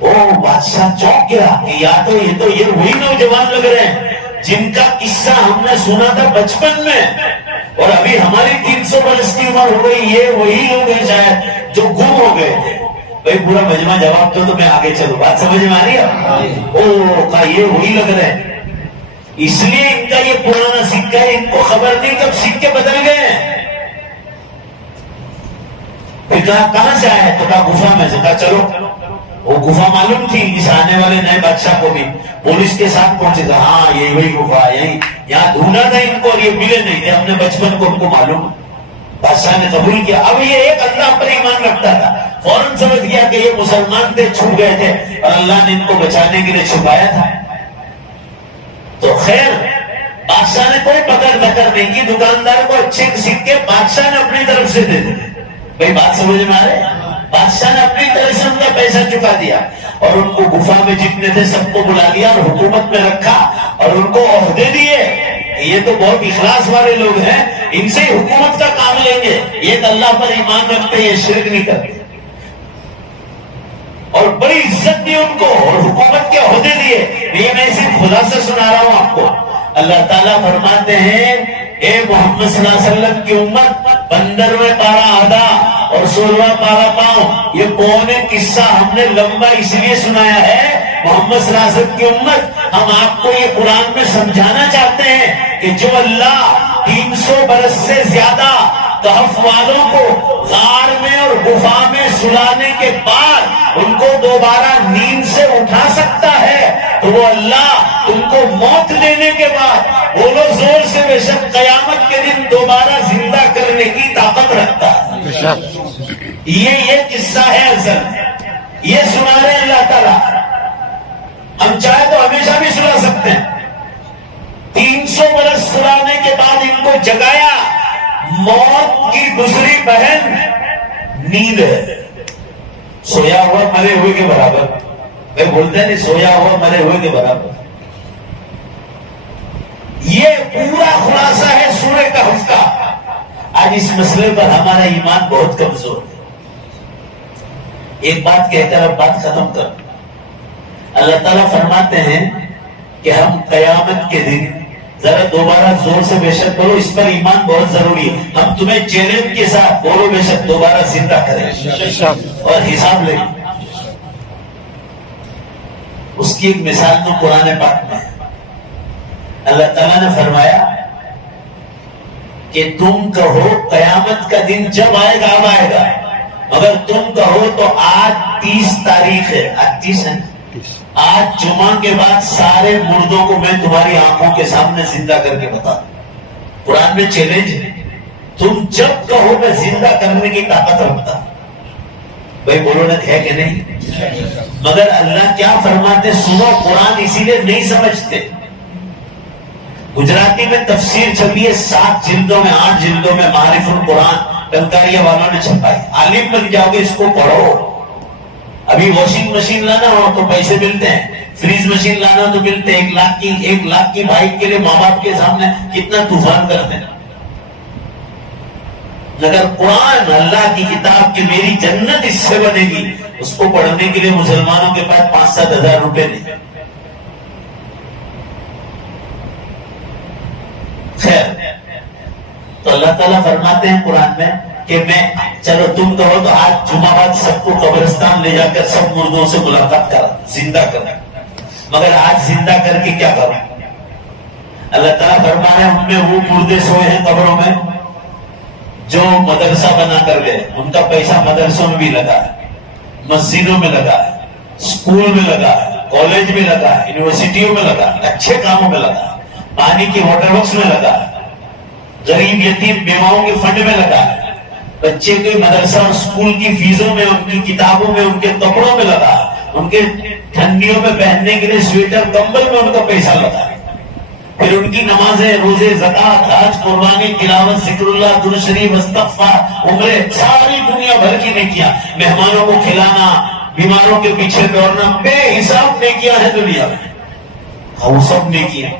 او بادشاہ چونک گیا کہ یا تو یہ وہی نوجوان لگ رہے ہیں جن کا قصہ ہم نے سنا تھا بچپن میں, اور ابھی ہماری 300 برس کی عمر ہو گئی. یہ وہی لوگ ہیں شاید جو گم ہو گئے تھے. بھائی پورا مجمع جواب دو تو میں آگے چلوں, بات سمجھ میں آ رہی ہے. او کہا یہ وہی لگ رہے ہیں, اس لیے ان کا یہ پرانا سکہ ہے, ان کو خبر نہیں کب سکے بدل گئے ہیں. پھر کہا کہاں سے آئے, تو کہا گفا میں سے. کہا چلو. وہ گفا معلوم تھی اس آنے والے نئے بادشاہ کو بھی, پولیس کے ساتھ پہنچے تھا. ہاں یہ وہی گفا, یہی یہاں ڈھونڈا تھا ان کو, اور یہ ملے نہیں تھے. ہم نے بچپن کو ان کو معلوم. بادشاہ نے قبول کیا. اب یہ ایک اللہ پر ایمان رکھتا تھا, فوراً سمجھ گیا کہ یہ مسلمان تھے, چھپ گئے تھے, اور اللہ نے ان کو بچانے کے لیے چھپایا تھا. تو خیر بادشاہ نے کوئی پکڑ دکڑ نہیں کی, دکاندار کو اچھے سکے بادشاہ نے اپنی طرف سے دے دے. بھائی بات سمجھ میں آ رہے, بادشاہ نے اپنی طرف سے ان کا پیسہ چکا دیا, اور ان کو گفا میں جتنے تھے سب کو بلا لیا اور حکومت میں رکھا, اور ان کو عہدے دیے یہ تو بہت اخلاص والے لوگ ہیں، ان سے حکومت کا کام لیں گے، یہ تو اللہ پر ایمان رکھتے ہیں، یہ شرک نہیں کرتے، اور بڑی عزت دی ان کو اور حکومت کے عہدے دیے۔ یہ میں صرف خلاصہ سنا رہا ہوں آپ کو۔ اللہ تعالیٰ فرماتے ہیں اے محمد صلی اللہ علیہ وسلم کی امت، 15ویں پارہ آدھا اور 16واں پارہ پاؤں، یہ پونے قصہ ہم نے لمبا اس لیے سنایا ہے محمد صلی اللہ علیہ وسلم کی امت، ہم آپ کو یہ قرآن میں سمجھانا چاہتے ہیں کہ جو اللہ 300 برس سے زیادہ کہف والوں کو غار میں اور گفا میں سلانے کے بعد ان کو دوبارہ نیند سے اٹھا سکتا ہے، تو وہ اللہ ان کو موت دینے کے بعد بولو زور سے بے شک قیامت کے دن دوبارہ زندہ کرنے کی طاقت رکھتا ہے۔ یہ قصہ ہے اصل، یہ سنا رہے ہیں اللہ تعالیٰ، ہم چاہے تو ہمیشہ بھی سنا سکتے ہیں۔ 300 برس سلانے کے بعد ان کو جگایا، موت کی دوسری بہن نیند ہے، سویا ہوا مرے ہوئے کے برابر، میں بولتے ہیں نہیں سویا ہوا مرے ہوئے کے برابر۔ یہ پورا خلاصہ ہے سورہ کہف کا۔ آج اس مسئلے پر ہمارا ایمان بہت کمزور ہے۔ ایک بات کہہ کر اب بات ختم کر، اللہ تعالیٰ فرماتے ہیں کہ ہم قیامت کے دن، ذرا دوبارہ زور سے بے شک بولو، اس پر ایمان بہت ضروری ہے، ہم تمہیں چیلنج کے ساتھ بولو بے شک دوبارہ زندہ کریں اور حساب لیں۔ اس کی ایک مثال تو قرآن پاک میں ہے۔ اللہ تعالیٰ نے فرمایا کہ تم کہو قیامت کا دن جب آئے گا اب آئے گا، مگر تم کہو تو آج 30 تاریخ ہے، آج 30 ہے، آج جمعہ کے بعد سارے مردوں کو میں تمہاری آنکھوں کے سامنے زندہ کر کے بتا دوں۔ قرآن میں چیلنج ہے، تم جب کہو میں زندہ کرنے کی طاقت رکھتا۔ بھائی بولو نا ہے کہ نہیں؟ مگر اللہ کیا فرماتے سنو، قرآن اسی لیے نہیں سمجھتے۔ گجراتی میں تفسیر چھپی ہے 7 جلدوں میں، 8 جلدوں میں، معارف القرآن کنکاریہ والوں نے چھپائی۔ عالم بن جاؤ گے، اس کو پڑھو۔ ابھی واشنگ مشین لانا ہو تو پیسے ملتے ہیں، فریج مشین لانا تو ملتے ہیں، 1 لاکھ کی بائک کے لیے ماں باپ کے سامنے کتنا طوفان کرتے ہیں۔ اگر قرآن اللہ کی کتاب کی میری جنت اس سے بنے گی، اس کو پڑھنے کے لیے مسلمانوں کے پاس 5-7 ہزار روپے نہیں۔ خیر، تو اللہ تعالیٰ فرماتے ہیں قرآن میں کہ میں چلو تم کہو تو آج جمعہ بعد سب کو قبرستان لے جا کر سب مردوں سے ملاقات کرا، زندہ کرا، مگر آج زندہ کر کے کیا کروں؟ اللہ تعالیٰ فرما رہے ہیں ان میں وہ مردے سوئے ہیں قبروں میں جو مدرسہ بنا کر گئے، ان کا پیسہ مدرسوں میں بھی لگا ہے، مسجدوں میں لگا ہے، اسکول میں لگا ہے، کالج میں لگا ہے، یونیورسٹیوں میں لگا ہے، اچھے کاموں میں لگا ہے، پانی کی واٹر ورکس میں لگا ہے، غریب یتیم بیواؤں کے فنڈ میں لگا ہے، بچے کے مدرسہ اور اسکول کی فیسوں میں، ان کی کتابوں میں، ان کے کپڑوں میں لگا ہے، ان کے ٹھنڈیوں میں پہننے کے لیے سویٹر کمبل میں ان کا پیسہ لگا ہے، پھر ان کی نمازیں، روزے، زکات، حج، قربانی، تلاوت، ذکر اللہ، درود شریف، استغفار، عمرے، ساری دنیا بھر کی نیکیاں، مہمانوں کو کھلانا، بیماروں کے پیچھے دوڑنا، بے حساب نیکیاں ہیں دنیا میں، وہ سب نیکیاں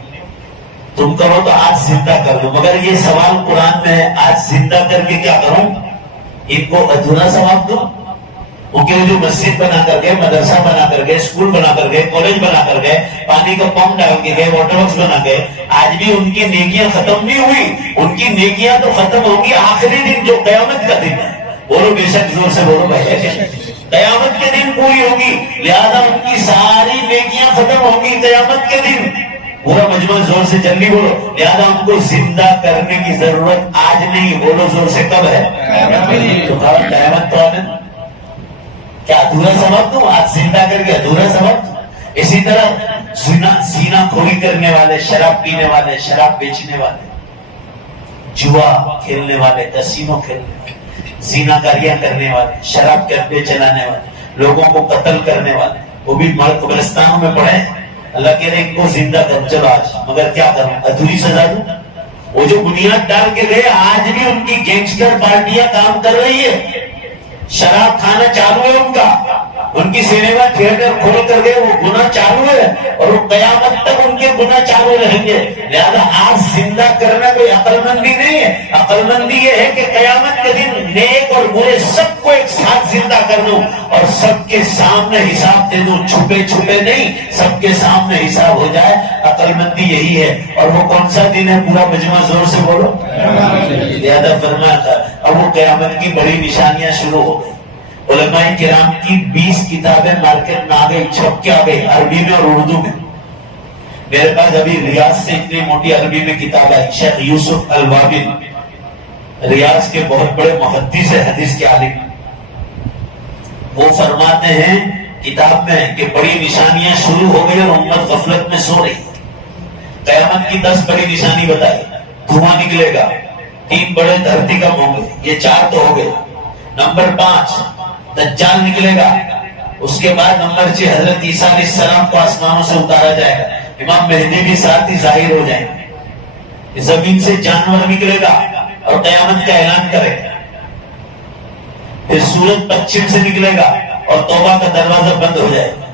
تم کرو تو آج زندہ کر دو۔ مگر یہ سوال قرآن میں ہے، آج زندہ کر کے کیا کروں؟ ان کو ادھورا ثواب دو؟ ان کے جو مسجد بنا کر گئے، مدرسہ بنا کر گئے، اسکول بنا کر گئے، کالج بنا کر گئے، پانی کا پمپ ڈال کے گئے، واٹر ورکس بنا گئے، آج بھی ان کی نیکیاں ختم نہیں ہوئی، ان کی نیکیاں تو ختم ہوگی آخری دن جو قیامت کا دن ہے۔ بولو بے شک زور سے بولو بھائی، قیامت کے دن پوری ہوگی، لہذا ان کی ساری نیکیاں ختم ہوگی قیامت کے دن۔ پورا مجمع زور سے جلدی بولو، لہذا ہم کو زندہ کرنے کی ضرورت آج نہیں، بولو زور سے کب ہے؟ تو قیامت تو ہے، کیا ادھورا سبب دوں؟ آج زندہ کر کے ادھورا سبب دوں؟ اسی طرح زنا خوری کرنے والے، شراب پینے والے، شراب بیچنے والے، جوا کھیلنے والے، کسینو کھیلنے والے، زنا کاریاں کرنے والے، شراب کے اڈے چلانے والے، لوگوں کو قتل کرنے والے، وہ بھی قبرستانوں میں پڑے ہیں۔ اللہ کہہ رہے ان کو زندہ کروں، چلو آج، مگر کیا کروں؟ ادھوری سزا دوں؟ وہ جو بنیاد ڈال کے گئے آج بھی ان کی گینگسٹر پارٹیاں کام کر رہی ہے، شراب کھانا چالو ہے ان کا، ان کی سینما تھیٹر کھول کر کے وہ گناہ چالو ہے اور وہ قیامت تک ان کے گناہ چالو رہیں گے. لہذا آج زندہ کرنا کوئی عقل مندی نہیں ہے. عقل مندی یہ ہے کہ قیامت کے دن نیک اور برے سب کو ایک ساتھ زندہ کر دوں اور سب کے سامنے حساب دے دوں, چھپے چھپے نہیں, سب کے سامنے حساب ہو جائے. عقل مندی یہی ہے. اور وہ کون سا دن ہے؟ پورا مجمع زور سے بولو. لہذا فرمایا تھا اب وہ قیامت کی بڑی نشانیاں شروع ہو گئی. علماء کرام کی 20 کتابیں مارکیٹ میں آ گئی, چھپ کے آ گئی, عربی میں اور اردو میں. میرے پاس ابھی ریاض سے اتنی موٹی عربی میں کتاب ہے. شیخ یوسف الوابل, ریاض کے بہت بڑے محدث حدیث کے عالم, وہ فرماتے ہیں کتاب میں کہ بڑی نشانیاں شروع ہو گئی اور امت غفلت میں سو رہی. قیامت کی 10 بڑی نشانی بتائی. دھواں نکلے گا, 3 بڑے دھرتی کم ہوں گے, یہ 4 تو ہو گئے. نمبر 5 دجال نکلے گا. اس کے بعد نمبر 6 حضرت عیسیٰ علیہ السلام کو آسمانوں سے اتارا جائے گا. امام مہدی بھی ساتھ ہی ظاہر ہو جائیں گے. زمین سے جانور نکلے گا اور قیامت کا اعلان کرے گا. پھر سورج پچھم سے نکلے گا اور توبہ کا دروازہ بند ہو جائے گا.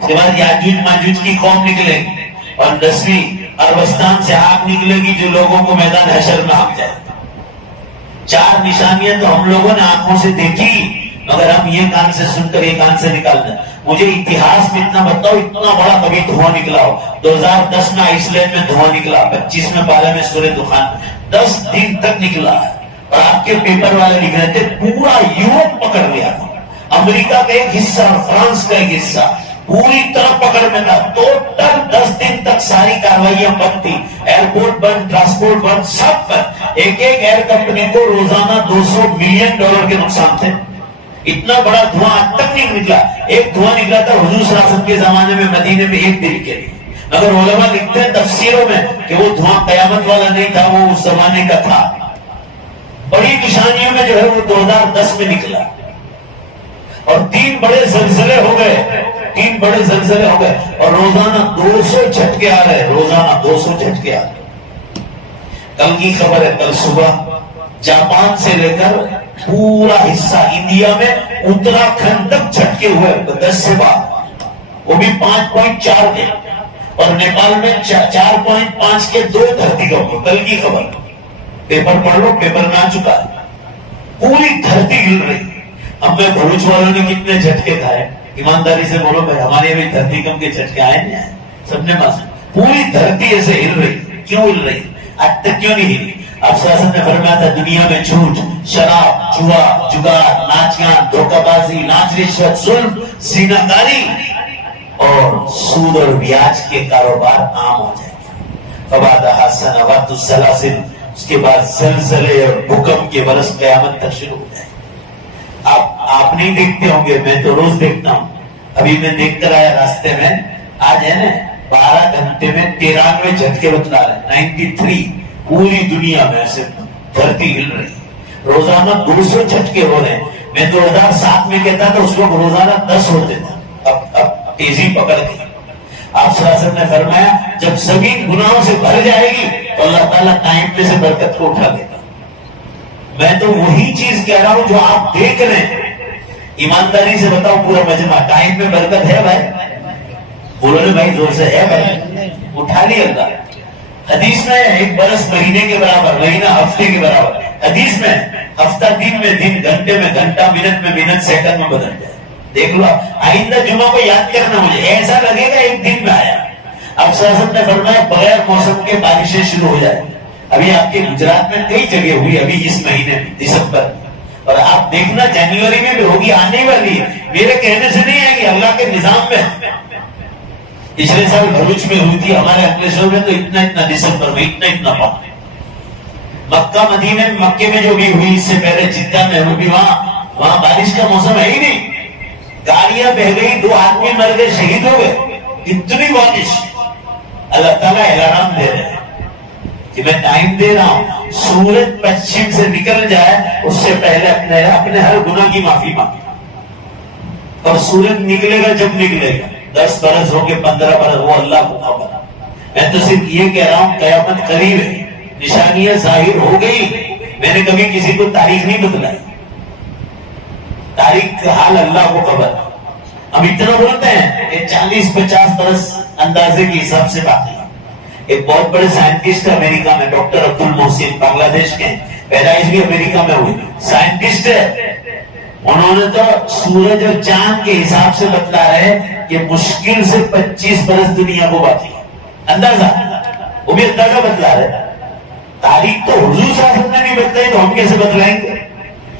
اس کے بعد یاجوج ماجوج کی قوم نکلے گی اور 10ویں عربستان سے آگ نکلے گی جو لوگوں کو میدان حشر میں ہانک جائے. 4 نشانیاں تو ہم لوگوں نے آنکھوں سے دیکھی, مگر ہم یہ کان سے سن کر یہ کان سے نکال دیں. مجھے اتہاس میں اتنا بتاؤ اتنا بڑا کبھی دھواں نکلا ہو. 2010 میں آئس لینڈ میں دھواں نکلا, 25 میں 12 میں سورہ دخان, 10 دن تک نکلا ہے. اور آپ کے پیپر والے لکھ رہے تھے پورا یورپ پکڑ لیا تھا, امریکہ کا ایک حصہ اور فرانس کا ایک حصہ پوری طرح پکڑ میں تھا. ٹوٹل 10 دن تک ساری کاروائیاں بند تھی, ایئرپورٹ بند, ٹرانسپورٹ بند, سب بند. ایک ایئر کمپنی کو روزانہ $200 ملین کے نقصان تھے. اتنا بڑا دھواں آج تک نہیں نکلا. ایک دھواں نکلا تھا حضور صلی اللہ علیہ وسلم کے زمانے میں مدینے میں 1 دن کے لیے, مگر علماء لکھتے ہیں تفسیروں میں کہ وہ دھواں قیامت والا نہیں تھا, وہ اس زمانے کا تھا. بڑی نشانیوں میں جو ہے وہ 2010 میں نکلا. اور 3 بڑے زلزلے ہو گئے, 3 بڑے زلزلے ہو گئے اور روزانہ 200 جھٹکے آ رہے, روزانہ 200 جھٹکے آ رہے. کل کی خبر ہے, کل صبح جاپان سے لے کر پورا حصہ انڈیا میں اتراکھنڈ تک جھٹکے ہوئے 10 سے 12, وہ بھی 5.4 کے, اور نیپال میں 4.5 کے 2 دھرتی کمپنی. کل کی خبر, پیپر پڑھ لو, پیپر میں آ چکا ہے. پوری دھرتی ہل رہی. ہم میں بھروچ والوں نے کتنے جھٹکے کھائے, ایمانداری سے بولو بھائی, ہمارے بھی دھرتی کم کے جھٹکے آئے نہیں آئے, سب نے ماسک. پوری دھرتی ایسے ہل رہی. کیوں ہل رہی؟ آج تک کیوں نہیں ہلی؟ اب سیاست نے فرمایا تھا دنیا میں جھوٹ, شراب, جوا, جگار, ناچ گان, دھوکہ بازی, ناچ رشوت, ظلم, زنا کاری اور سود اور بیاج کے کاروبار عام ہو جائیں گے. فبعدها سنوات السلاسل, اس کے بعد زلزلے اور بھوکمپ کے برس قیامت تک شروع ہو جائے. آپ نہیں دیکھتے ہوں گے, میں تو روز دیکھتا ہوں. ابھی میں دیکھ کر آیا راستے میں, آج ہے نا 12 گھنٹے میں 93 جھٹکے بتلا رہے, 93. پوری دنیا میں ایسے دھرتی ہل رہی. روزانہ 200 جھٹکے ہو رہے ہیں. میں 2007 میں کہتا تھا اس وقت روزانہ 10 ہوتے تھے, اب تیزی پکڑ گئی. آپ صلی اللہ علیہ وسلم نے فرمایا جب زمین گناہوں سے بھر جائے گی تو اللہ تعالیٰ ٹائم میں سے برکت کو اٹھا دے گا. میں تو وہی چیز کہہ رہا ہوں جو آپ دیکھ رہے ہیں. ایمانداری سے بتاؤ پورا مجمع, ٹائم میں برکت ہے بھائی؟ بولو نا بھائی زور سے, ہے بھائی؟ اٹھا لی اللہ. حدیث میں 1 برس مہینے کے برابر, مہینہ ہفتے کے برابر. حدیث میں ہفتہ دن میں دن, گھنٹے میں گھنٹہ, منٹ میں منٹ, سیکنڈ میں بدل جائے. دیکھ لو, آئندہ جمعہ کو یاد کرنا, مجھے ایسا لگے گا 1 دن میں آیا. اب سیاست نے فرمایا بغیر موسم کے بارشیں شروع ہو جائیں. ابھی آپ کے گجرات میں کئی جگہ ہوئی ابھی اس مہینے میں, دسمبر, اور آپ دیکھنا جنوری میں بھی ہوگی, آنے والی ہے. میرے کہنے سے نہیں آئے گی, اللہ کے نظام میں. پچھلے سال بھروچ میں ہوئی تھی, ہمارے انکلیشور میں تو اتنا دسمبر میں اتنا پانی. مکہ مدینے میں, مکے میں جو بھی ہوئی اس سے پہلے جدہ میں ہوئی, وہاں بارش کا موسم ہے ہی نہیں. گاڑیاں بہ گئی, 2 آدمی مر گئے, شہید ہو گئے, اتنی بارش. اللہ تعالیٰ اعلان دے رہے ہیں کہ میں ٹائم دے رہا ہوں, سورج پچھم سے نکل جائے اس سے پہلے اپنے ہر گناہ کی معافی مانگے. اور سورج نکلے گا جب نکلے گا, 10 برس ہو کے 15 برس, وہ اللہ کو خبر. میں تو صرف یہ کہہ رہا ہوں قیامت قریب ہے, نشانیاں ظاہر ہو گئی. میں نے کبھی کسی کو تاریخ نہیں بتلائی, تاریخ کا حال اللہ کو خبر. ہم اتنا بولتے ہیں کہ 40-50 برس اندازے کے حساب سے باقی. ایک بہت بڑے سائنٹسٹ امریکہ میں ڈاکٹر عبد المحسن بنگلہ دیش کے، پیدائش بھی امریکہ میں ہوئی، سائنٹسٹ ہے. انہوں نے تو سورج اور چاند کے حساب سے بتلا رہے کہ مشکل سے 25 برس دنیا کو باقی. اندازہ، وہ بھی اندازہ بتلا رہے. تاریخ تو حضور صلی اللہ علیہ وسلم نے نہیں بتلائی تو ہم کیسے بتلائیں گے؟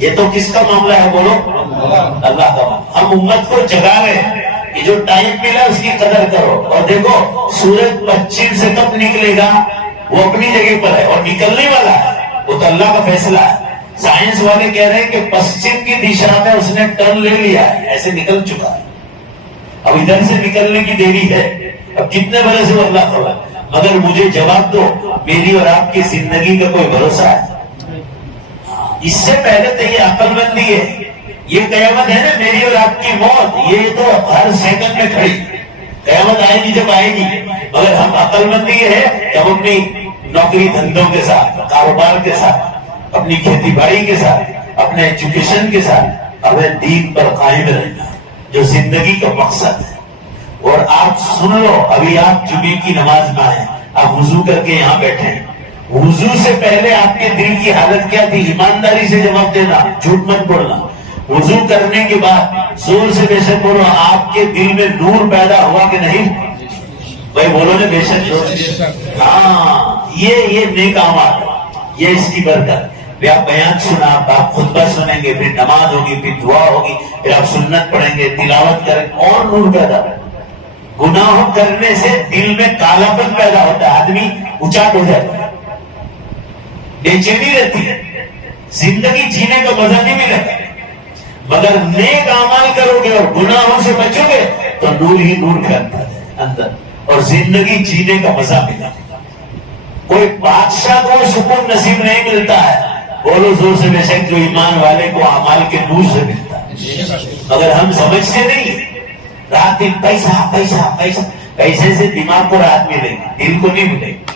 یہ تو کس کا معاملہ ہے بولو؟ اللہ کا معاملہ. ہم امت کو جگا رہے ہیں کہ جو ٹائم ملا اس کی قدر کرو. اور دیکھو سورج پچھم سے کب نکلے گا وہ اپنی جگہ پر ہے، اور نکلنے والا ہے وہ تو اللہ کا فیصلہ ہے. سائنس والے کہہ رہے ہیں کہ پشچم کی دشا میں اس نے ٹرن لے لیا ہے، ایسے نکل چکا ہے. اب ادھر سے نکلنے کی دیری ہے. اب کتنے بڑے سے اللہ خبر. مگر مجھے جواب دو، میری اور آپ کی زندگی کا کوئی بھروسہ ہے؟ اس سے پہلے تو یہ عقل مندی ہے. یہ قیامت ہے نا، میری اور آپ کی موت، یہ تو ہر سیکنڈ میں کھڑی. قیامت آئے گی جب آئے گی. مگر ہم عقل مندی ہے کہ ہم اپنی نوکری دھندوں کے ساتھ، کاروبار کے ساتھ، اپنی کھیتی باڑی کے ساتھ، اپنے ایجوکیشن کے ساتھ اپنے دین پر قائم رہنا جو زندگی کا مقصد ہے. اور آپ سن لو، ابھی آپ جمعے کی نماز میں آئے، آپ وضو کر کے یہاں بیٹھے ہیں. وضو سے پہلے آپ کے دل کی حالت کیا تھی؟ ایمانداری سے جواب دینا، جھوٹ مت بولنا. وضو کرنے کے بعد زور سے بے شک بولو، آپ کے دل میں نور پیدا ہوا کہ نہیں؟ بھائی بولو نا بے شک. ہاں، یہ نیک اعمال، یہ اس کی برکت. پھر آپ بیان سنا، آپ خطبہ سنیں گے، پھر نماز ہوگی، پھر دعا ہوگی، پھر آپ سنت پڑھیں گے، تلاوت کریں گے، اور نور پیدا ہوگا. گناہ کرنے سے دل میں کالا پن پیدا ہوتا ہے، آدمی اچاٹ ہو جاتا ہے، بے چینی رہتی ہے، زندگی جینے کا مزہ نہیں ملتا. مگر نیک اعمال کرو گے اور گناہوں سے بچو گے تو نور ہی نور پھیلتا ہے اندر، اور زندگی جینے کا مزہ ملا. کوئی بادشاہ کو سکون نصیب نہیں ملتا ہے، بولو زور سے بے شک، جو ایمان والے کو اعمال کے نور سے ملتا ہے. مگر ہم سمجھتے نہیں، رات دن پیسہ پیسہ پیسہ، پیسے سے دماغ کو راحت ملے گی، دل کو نہیں ملے گی.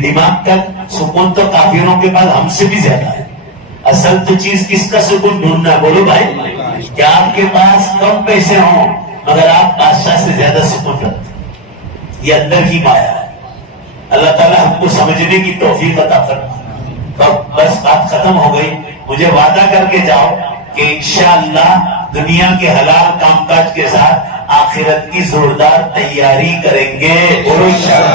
دماغ کا سکون تو کافروں کے پاس ہم سے بھی زیادہ ہے. اصل تو چیز کس کا سکون ڈھونڈنا، بولو بھائی. کیا آپ کے پاس کم پیسے ہوں مگر آپ بادشاہ سے زیادہ سکون رکھتے؟ یہ اندر کی مایا ہے. اللہ تعالیٰ ہم کو سمجھنے کی توفیق عطا فرمائے. بس بات ختم ہو گئی. مجھے وعدہ کر کے جاؤ کہ انشاءاللہ دنیا کے حلال کام کاج کے ساتھ آخرت کی زوردار تیاری کریں گے. بولو انشاءاللہ.